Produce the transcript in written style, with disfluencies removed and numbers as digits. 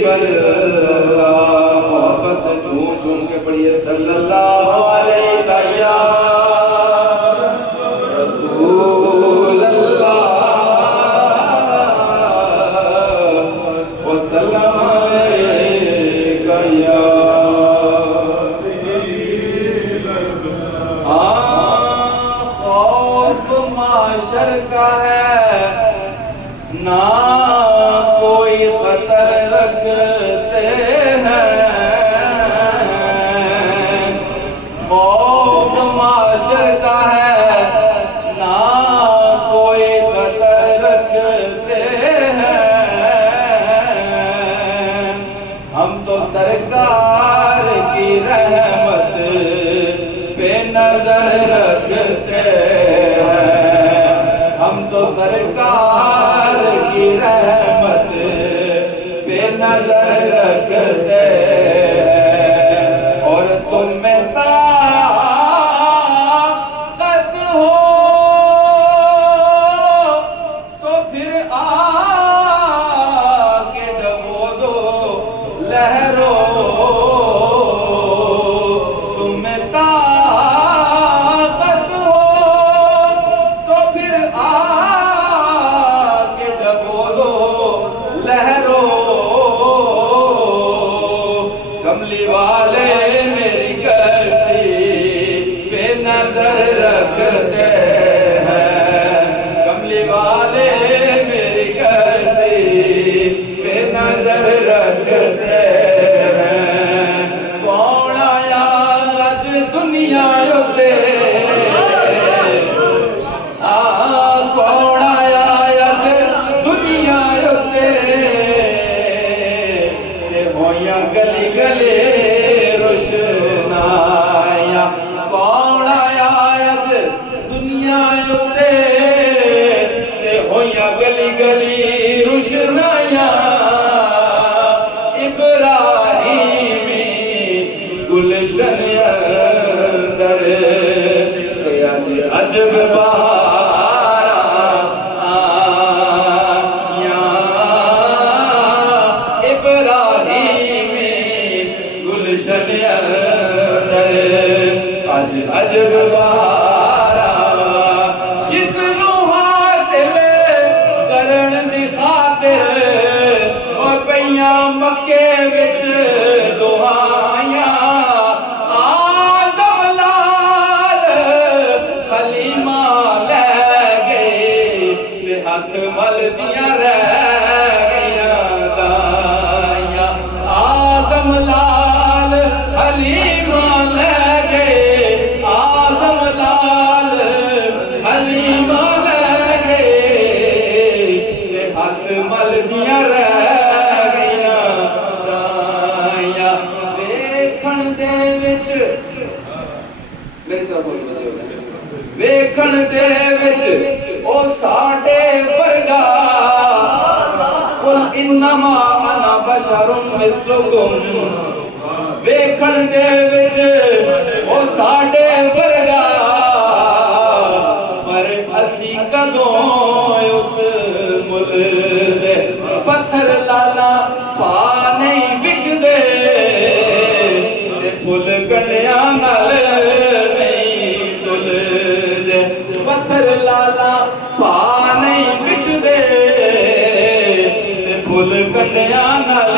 पर मोहब्बत से झूम झूम के पढ़िए सल्लल्लाहु अलैहि या रसूल अल्लाह वसल्लम अलैका या खौफ माशर का है ना कोई खतर रखते हैं, खौफ माशर का है ना कोई खतर रखते हैं। हम तो सरकार की रहमत पे नजर रखते हैं, हम तो सरकार की रहमत पे नजर रखते हैं। और तुम में ताकत हो तो फिर आके डबो दो लहरों, तुम में ताकत हो तो फिर आके डबो दो लहरों। कमली वाले मेरी कश्ती पे नजर रखते हैं, कमली वाले मेरी कश्ती पे नजर रखते हैं। कौन आया आज दुनिया उते, कौन आया आज दुनिया उते, ते होया गली गली रोशनाया। कौन आया आज दुनिया उते, ते होया गली गली रोशनाया। इब्राहिमी गुलशन अंदर आज अजब बहारा आया। इब्राहिमी गुलशन अंदर आज अजब बहारा। जिसनू हासिल करन दी खातिर और पईयां मक्के विच दुआयां। आज़म लाल हलीमा लै गए ते हथ मलदियां रह गईयां दायां। आज़म लाल हलीमा लै गए, आज़म लाल हलीमा लै गए ते हथ मलदियां रह गईयां दायां। वेखण दे विच मेरी तरफ बोल बचे हो गए। वेखण दे विच ओ साडे वर्गा, कुल इन्नमा अना बशरुम मिस्लुकुम। वेखण दे विच ओ साडे वर्गा, पर असी कदों उस मुल दे पत्थर लाला पा नहीं विकदे, ते फुल कन्या नाल नहीं तुलदे। पत्थर लाला पा नहीं विकदे, ते फुल कन्या नाल